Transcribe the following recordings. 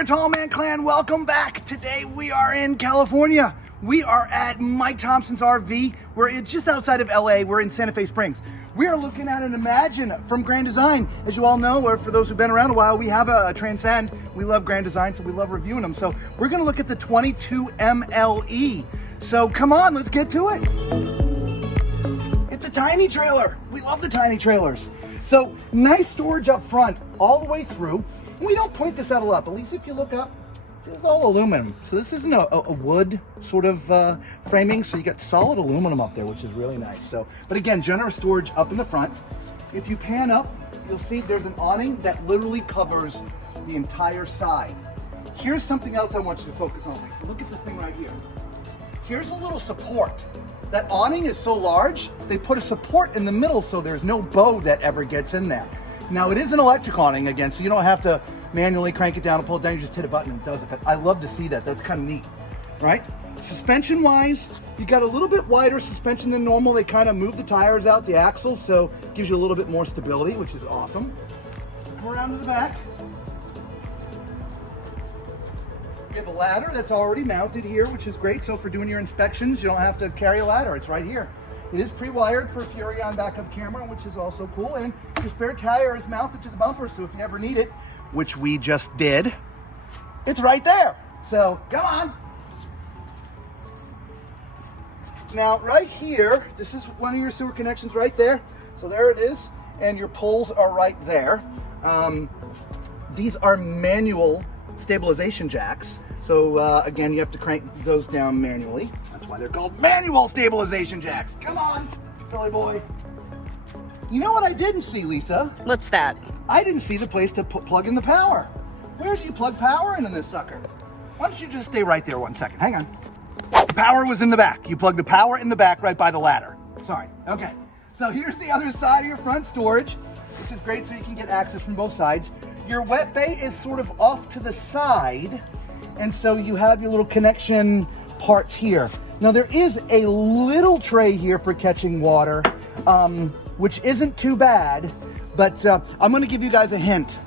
there, Tall Man Clan. Welcome back. Today we are in California. We are at Mike Thompson's RV. We're just outside of LA. We're in Santa Fe Springs. We are looking at an Imagine from Grand Design. As you all know, or for those who've been around a while, we have a Transcend. We love Grand Design, so we love reviewing them. So we're gonna look at the 22 MLE. So come on, let's get to it. It's a tiny trailer. We love the tiny trailers. So nice storage up front all the way through. We don't point this out a lot, but at least if you look up, this is all aluminum. So this isn't a wood sort of framing, so you got solid aluminum up there, which is really nice. So, but again, generous storage up in the front. If you pan up, you'll see there's an awning that literally covers the entire side. Here's something else I want you to focus on, Lisa. Look at this thing right here. Here's a little support. That awning is so large, they put a support in the middle so there's no bow that ever gets in there. Now it is an electric awning again, so you don't have to manually crank it down and pull it down. You just hit a button and it does it. But I love to see that. That's kind of neat, right? Suspension wise, you got a little bit wider suspension than normal. They kind of move the tires out, the axles, so it gives you a little bit more stability, which is awesome. Come around to the back. You have a ladder that's already mounted here, which is great. So for doing your inspections, you don't have to carry a ladder. It's right here. It is pre-wired for Furrion backup camera, which is also cool. And your spare tire is mounted to the bumper, so if you ever need it, which we just did, it's right there. So come on. Now right here, this is one of your sewer connections right there. So there it is. And your poles are right there. These are manual stabilization jacks. So again, you have to crank those down manually. That's why they're called manual stabilization jacks. Come on, silly boy. You know what I didn't see, Lisa? What's that? I didn't see the place to plug in the power. Where do you plug power in this sucker? Why don't you just stay right there 1 second? Hang on. The power was in the back. You plug the power in the back right by the ladder. Sorry. Okay. So here's the other side of your front storage, which is great so you can get access from both sides. Your wet bay is sort of off to the side, and so you have your little connection parts here. Now there is a little tray here for catching water, which isn't too bad, but I'm gonna give you guys a hint.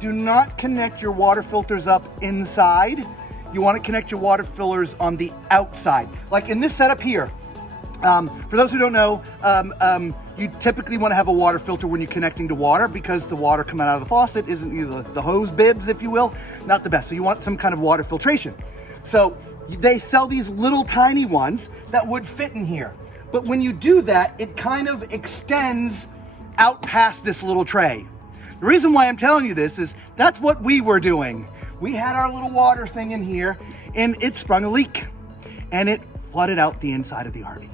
Do not connect your water filters up inside. You wanna connect your water fillers on the outside. Like in this setup here, for those who don't know, you typically want to have a water filter when you're connecting to water because the water coming out of the faucet isn't, you know, the hose bibs, if you will, not the best. So you want some kind of water filtration. So they sell these little tiny ones that would fit in here. But when you do that, it kind of extends out past this little tray. The reason why I'm telling you this is that's what we were doing. We had our little water thing in here and it sprung a leak and it flooded out the inside of the RV.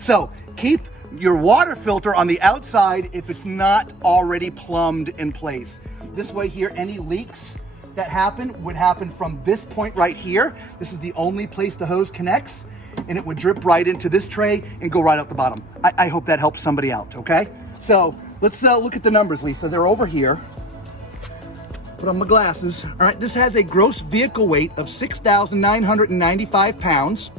So keep your water filter on the outside if it's not already plumbed in place. This way here, any leaks that happen would happen from this point right here. This is the only place the hose connects, and it would drip right into this tray and go right out the bottom. I hope that helps somebody out, okay? So let's look at the numbers, Lisa. They're over here. Put on my glasses. All right, this has a gross vehicle weight of 6,995 pounds.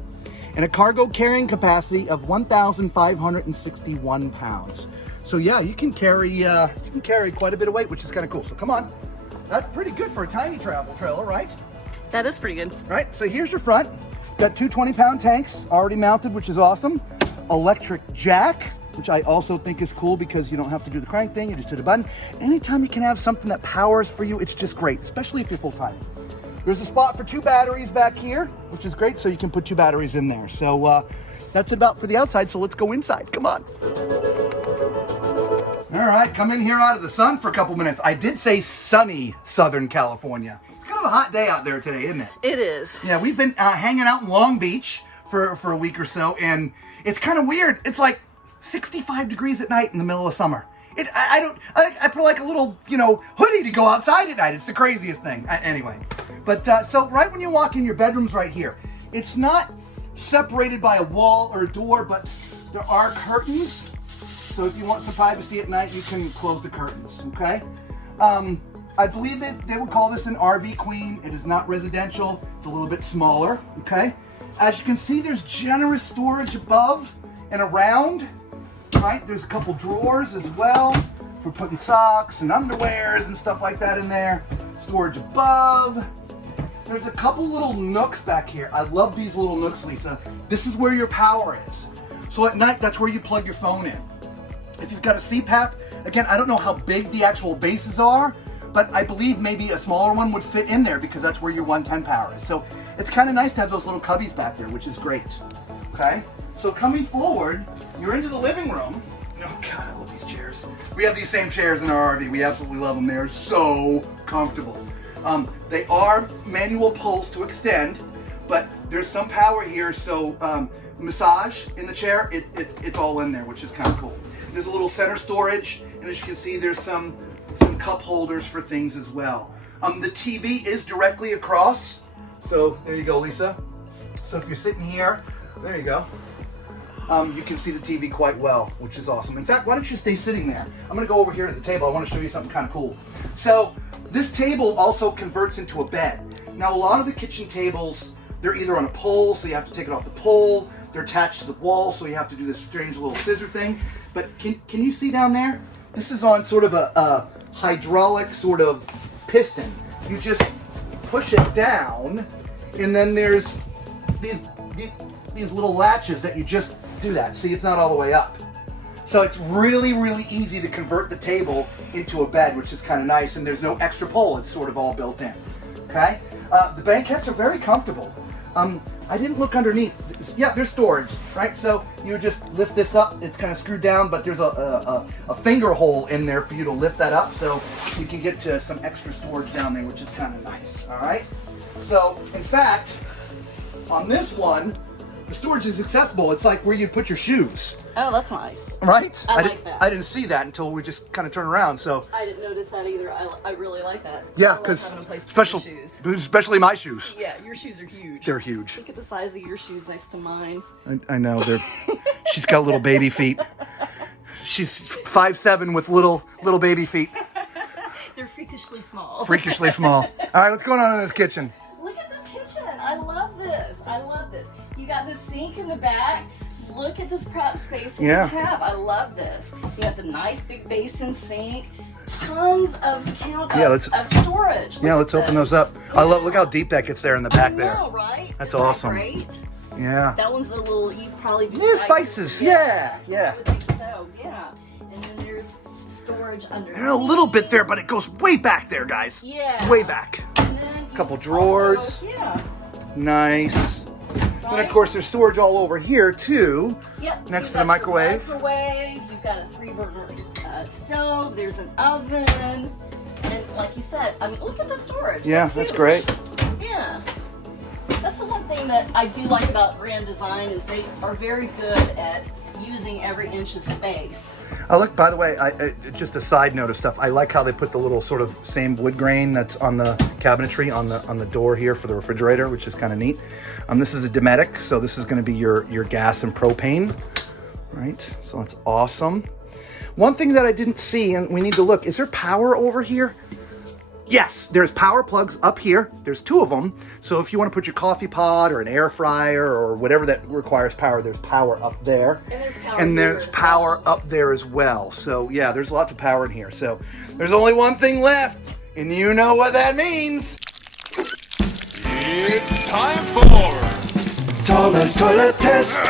And a cargo carrying capacity of 1,561 pounds. So yeah, you can carry quite a bit of weight, which is kind of cool. So come on, that's pretty good for a tiny travel trailer, right? That is pretty good. All right, so here's your front. Got two 20-pound tanks already mounted, which is awesome. Electric jack, which I also think is cool because you don't have to do the crank thing, you just hit a button. Anytime you can have something that powers for you, it's just great, especially if you're full-time. There's a spot for 2 batteries back here, which is great, so you can put 2 batteries in there. So that's about for the outside, so let's go inside. Come on. All right, come in here out of the sun for a couple minutes. I did say sunny Southern California. It's kind of a hot day out there today, isn't it? It is. Yeah, we've been hanging out in Long Beach for a week or so, and it's kind of weird. It's like 65 degrees at night in the middle of summer. I put like a little, hoodie to go outside at night. It's the craziest thing. Anyway. But so right when you walk in, your bedroom's right here. It's not separated by a wall or a door, but there are curtains. So if you want some privacy at night, you can close the curtains, okay? I believe that they would call this an RV queen. It is not residential. It's a little bit smaller, okay? As you can see, there's generous storage above and around, right? There's a couple drawers as well for putting socks and underwears and stuff like that in there. storage above. There's a couple little nooks back here. I love these little nooks, Lisa. This is where your power is. So at night, that's where you plug your phone in. If you've got a CPAP, again, I don't know how big the actual bases are, but I believe maybe a smaller one would fit in there because that's where your 110 power is. So it's kind of nice to have those little cubbies back there, which is great. Okay, so coming forward, you're into the living room. Oh God, I love these chairs. We have these same chairs in our RV. We absolutely love them. They're so comfortable. They are manual pulls to extend, but there's some power here, so massage in the chair, it's all in there, which is kind of cool. There's a little center storage, and as you can see, there's some cup holders for things as well. The TV is directly across, so there you go, Lisa. So if you're sitting here, there you go. You can see the TV quite well, which is awesome. In fact, why don't you stay sitting there? I'm gonna go over here to the table. I wanna show you something kind of cool. So this table also converts into a bed. Now, a lot of the kitchen tables, they're either on a pole, so you have to take it off the pole. They're attached to the wall, so you have to do this strange little scissor thing. But can you see down there? This is on sort of a hydraulic sort of piston. You just push it down, and then there's these little latches that you just do that. See, it's not all the way up. So it's really, really easy to convert the table into a bed, which is kind of nice, and there's no extra pole. It's sort of all built in, okay? The banquettes are very comfortable. I didn't look underneath. Yeah, there's storage, right? So you would just lift this up. It's kind of screwed down, but there's a finger hole in there for you to lift that up, so you can get to some extra storage down there, which is kind of nice, all right? So, in fact, on this one, the storage is accessible. It's like where you put your shoes. Oh, that's nice. Right? I like that. I didn't see that until we just kind of turned around, so. I didn't notice that either. I really like that. Yeah, because especially my shoes. Yeah, your shoes are huge. They're huge. Look at the size of your shoes next to mine. I know, she's got little baby feet. She's 5'7" with little baby feet. They're freakishly small. Freakishly small. All right, what's going on in this kitchen? Look at this kitchen. I love this. I love this. You got the sink in the back. Look at this prep space that you have. I love this. You got the nice big basin sink. Tons of of storage. Yeah, let's open those up. I love. Look how deep that gets there in the back there. I know, right? That's Isn't awesome. That great? Yeah. That one's a little. You probably do spices. Yeah. I would think so. Yeah. And then there's storage under. There's a little bit there, but it goes way back there, guys. Yeah. Way back. And then a couple drawers. Also, yeah. Nice. Right. And of course, there's storage all over here too. Yep. Next to the microwave. You've got a 3-burner stove. There's an oven, and like you said, I mean, look at the storage. Yeah, that's great. Yeah. That's the one thing that I do like about Grand Design is they are very good at using every inch of space. I look, by the way, just a side note of stuff. I like how they put the little sort of same wood grain that's on the cabinetry on the door here for the refrigerator, which is kind of neat. This is a Dometic, so this is going to be your gas and propane, right? So that's awesome. One thing that I didn't see, and we need to look, is there power over here? Yes, there's power plugs up here. There's 2 of them. So if you want to put your coffee pot or an air fryer or whatever that requires power, there's power up there. And there's power up there as well. So yeah, there's lots of power in here. So there's only one thing left, and you know what that means. It's time for Tallman's Toilet Test.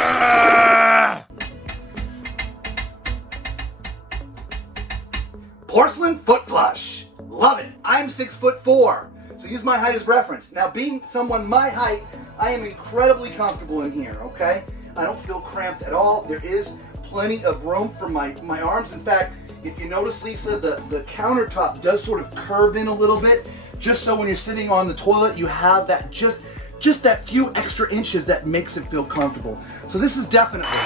Porcelain foot flush. Love it. I'm 6'4", so use my height as reference. Now, being someone my height, I am incredibly comfortable in here, okay? I don't feel cramped at all. There is plenty of room for my arms. In fact, if you notice, Lisa, the countertop does sort of curve in a little bit, just so when you're sitting on the toilet, you have that just that few extra inches that makes it feel comfortable. So this is definitely,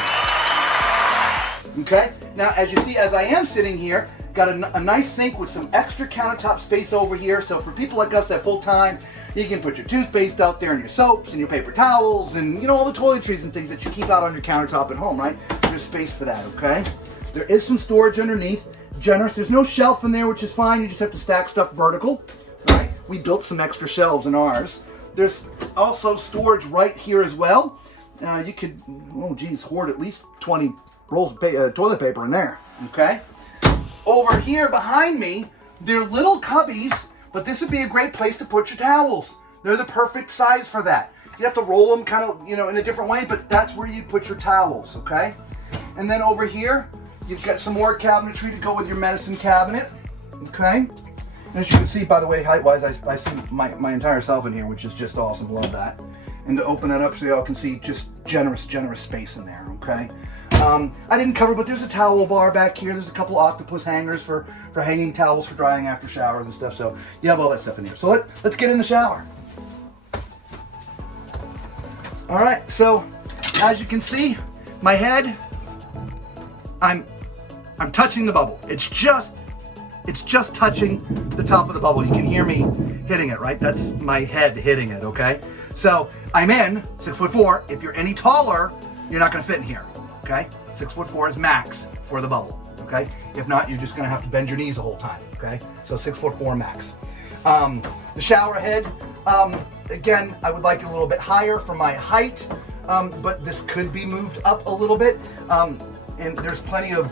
okay? Now, as you see, as I am sitting here, got a nice sink with some extra countertop space over here. So for people like us that full time, you can put your toothpaste out there and your soaps and your paper towels and, you know, all the toiletries and things that you keep out on your countertop at home, right? There's space for that, okay? There is some storage underneath. Generous. There's no shelf in there, which is fine. You just have to stack stuff vertical, right? We built some extra shelves in ours. There's also storage right here as well. You could, oh geez, hoard at least 20 rolls of toilet paper in there, okay? Over here behind me, they're little cubbies, But this would be a great place to put your towels. They're the perfect size for that. You have to roll them kind of, you know, in a different way, but that's where you put your towels, okay? And then over here, you've got some more cabinetry to go with your medicine cabinet, okay? And as you can see, by the way, height-wise, I see my entire self in here, which is just awesome. Love that. And to open that up so y'all can see just generous space in there, okay? I didn't cover, but there's a towel bar back here. There's a couple octopus hangers for hanging towels for drying after showers and stuff. So you have all that stuff in here. So let's get in the shower. All right, so as you can see, my head, I'm touching the bubble. It's just touching the top of the bubble. You can hear me hitting it, right? That's my head hitting it, okay? So I'm in 6'4". If you're any taller, you're not gonna fit in here, okay? 6'4" is max for the bubble, okay? If not, you're just gonna have to bend your knees the whole time, okay? So 6'4" max. The shower head, again, I would like it a little bit higher for my height, but this could be moved up a little bit. And there's plenty of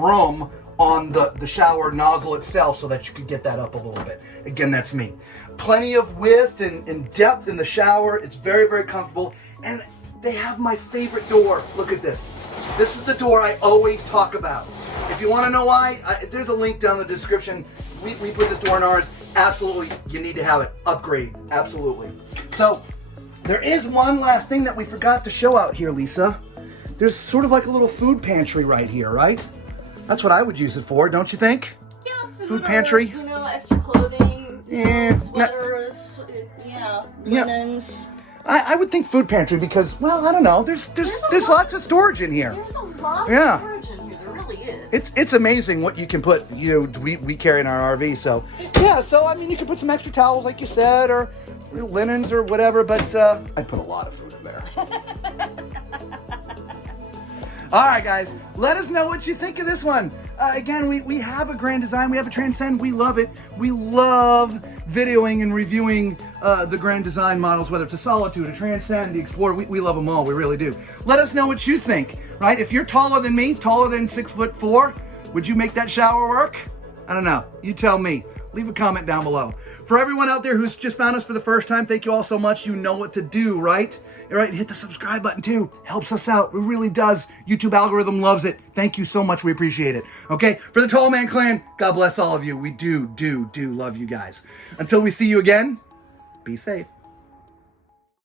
room on the shower nozzle itself so that you could get that up a little bit. Again, that's me. Plenty of width and depth in the shower. It's very, very comfortable. And they have my favorite door. Look at this. This is the door I always talk about. If you want to know why, there's a link down in the description. We put this door in ours. Absolutely, you need to have it. Upgrade, absolutely. So, there is one last thing that we forgot to show out here, Lisa. There's sort of like a little food pantry right here, right? That's what I would use it for, don't you think? Yeah, food pantry. You know, extra clothing, Yeah, sweaters, linens. I would think food pantry because, well, I don't know. There's lots of storage in here. There's a lot of storage in here. There really is. It's amazing what you can put. You know, we carry in our RV. So yeah. So I mean, you can put some extra towels, like you said, or linens or whatever. But I'd put a lot of food in there. All right, guys. Let us know what you think of this one. Again, we have a Grand Design. We have a Transcend. We love it. We love videoing and reviewing the Grand Design models, whether it's a Solitude, a Transcend, the Explorer. We love them all. We really do. Let us know what you think, right? If you're taller than me, taller than 6'4", would you make that shower work? I don't know. You tell me. Leave a comment down below. For everyone out there who's just found us for the first time, thank you all so much. You know what to do, right? All right, hit the subscribe button too. Helps us out. It really does. YouTube algorithm loves it. Thank you so much. We appreciate it. Okay, for the Tall Man Clan, God bless all of you. We do love you guys. Until we see you again, be safe.